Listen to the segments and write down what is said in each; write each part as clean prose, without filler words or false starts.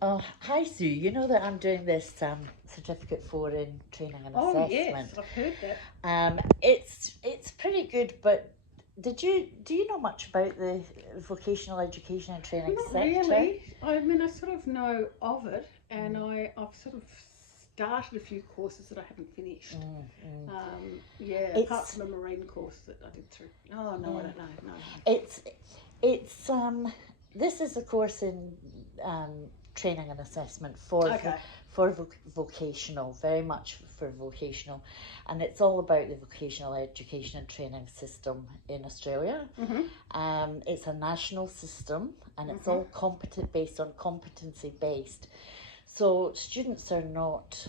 Oh, hi Sue. You know that I'm doing this certificate for in training and Oh yes, assessment. I've heard that. It's pretty good, but do you know much about the vocational education and training Not sector? really. I mean, I sort of know of it, and Mm, I've sort of started a few courses that I haven't finished. mm, mm. Yeah, apart It's from a marine course that I did through. Oh no, I yeah, don't know. No, no. it's it's this is a course in training and assessment for Okay. vocational, very much for vocational, and it's all about the vocational education and training system in Australia. Mhm. It's a national system, and it's Mhm. all competent based on competency based. So students are not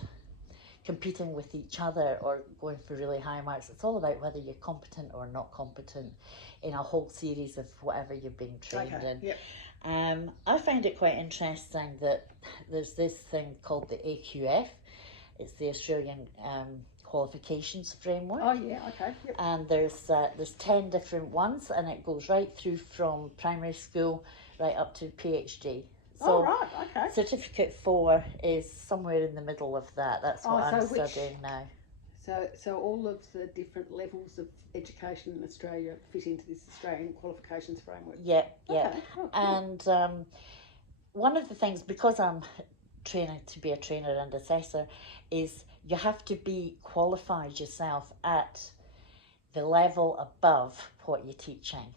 competing with each other or going for really high marks. It's all about whether you're competent or not competent in a whole series of whatever you're being trained Okay. in. Yep. I find it quite interesting that there's this thing called the AQF. It's the Australian qualifications framework, Oh yeah. Okay. Yep. and there's 10 different ones, and it goes right through from primary school right up to PhD. Oh So right. Okay. certificate 4 is somewhere in the middle of that. That's what Oh, I'm so which studying now. so all of the different levels of education in Australia fit into this Australian qualifications framework. Yep, yep. Okay. Oh, cool. And one of the things, because I'm training to be a trainer and assessor, is you have to be qualified yourself at the level above what you're teaching.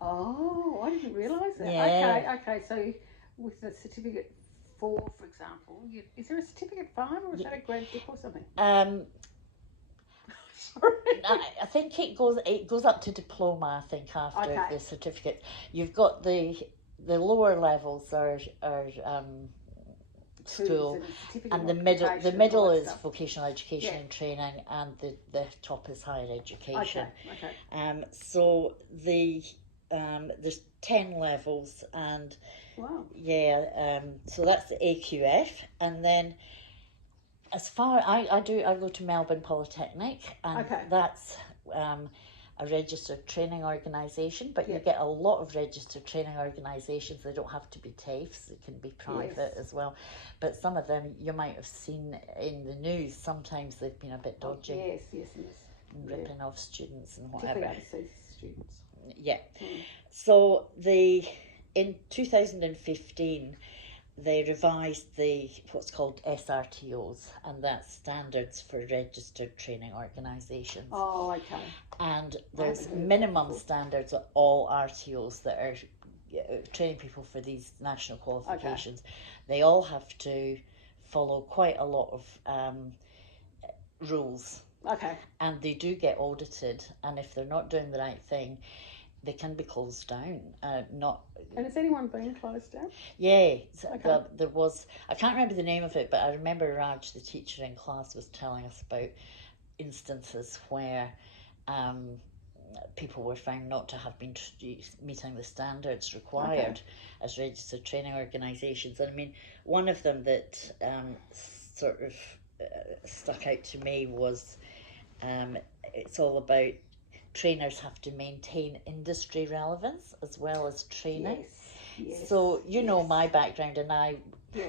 Oh, I didn't realise that. Yeah. Okay, okay. So with the certificate 4, for example, is there a certificate 5 or is that a grade 6 or something? Um, Sorry. I think it goes up to diploma. I think after Okay. the certificate, you've got the lower levels are Twos school, and certificate and the qualification and all middle that is stuff. vocational education Yeah. and training, and the top is higher education. Okay, okay. So there's 10 levels, and Wow. yeah, so that's the AQF, and then as far I go to Melbourne Polytechnic, and Okay. that's um, a registered training organisation, but you Yeah. get a lot of registered training organisations. They don't have to be TAFEs, they can be Yes. private as well, but some of them you might have seen in the news. Sometimes they've been a bit Oh, dodgy yes, yes, yes. and Yeah. ripping off students and Particularly whatever. overseas students. Yeah, Mm. so in 2015 they revised the what's called SRTOs, and that's standards for registered training organisations. Oh, okay. And I haven't there's heard of that minimum before. standards at all RTOs that are training people for these national Okay. qualifications. They all have to follow quite a lot of rules, Okay. and they do get audited. And if they're not doing the right thing, they can be closed down. Not And has anyone been closed down? Yeah, Okay. there was, I can't remember the name of it, but I remember Raj, the teacher in class, was telling us about instances where um, people were found not to have been meeting the standards Okay. required as registered training organisations. And I mean, one of them that sort of stuck out to me was it's all about trainers have to maintain industry relevance as well as training. Yes. Yes. So Yes. my background, and Yeah.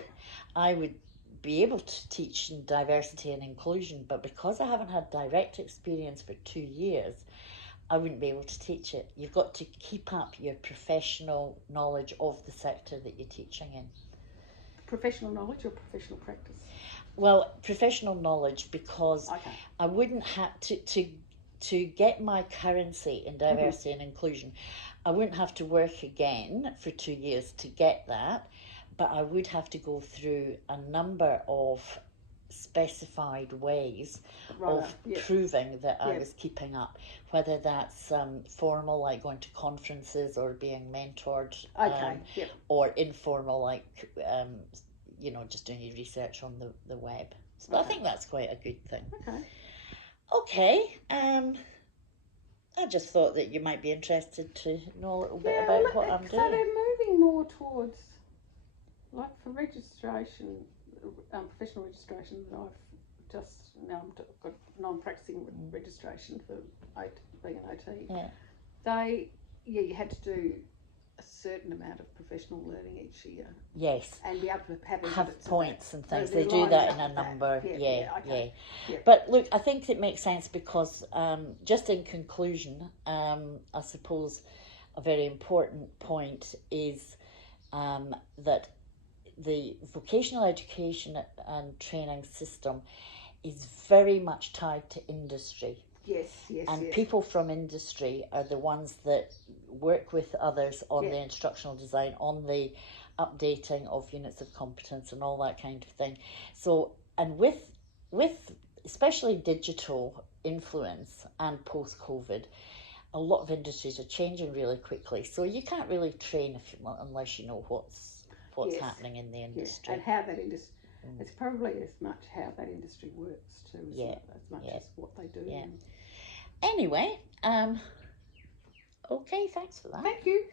I would be able to teach in diversity and inclusion, but because I haven't had direct experience for 2 years, I wouldn't be able to teach it. You've got to keep up your professional knowledge of the sector that you're teaching in. Professional knowledge or professional practice? Well, professional knowledge, because Okay. I wouldn't have to get my currency in Mhm. diversity and inclusion. I wouldn't have to work again for 2 years to get that, but I would have to go through a number of specified ways Righto. of Yeah. proving that I Yeah. was keeping up, whether that's formal, like going to conferences or being mentored, Okay. Yep. or informal, like just doing your research on the web. So I Okay. think that's quite a good thing. Okay. Okay, I just thought that you might be interested to know a little bit Yeah. about what I'm So doing. they're moving more towards, like for registration, professional registration that I've just now got non-practicing registration for being an OT. Yeah. You had to do a certain amount of professional learning each year Yes. and be able to have Have evidence points of and that. things. So They they're do lining that up in a with that. number. Yeah, okay. Yeah. But look, I think it makes sense because just in conclusion, I suppose a very important point is that the vocational education and training system is very much tied to industry. Yes, yes, And yes. people from industry are the ones that work with others on Yeah. the instructional design, on the updating of units of competence and all that kind of thing. So, and with especially digital influence and post-COVID, a lot of industries are changing really quickly. So you can't really train unless you know what's Yes. happening in the Yeah. industry. And how that industry, it's probably as much how that industry works too, isn't it? As much as what they do. Yeah. Anyway, okay, thanks for that. Thank you.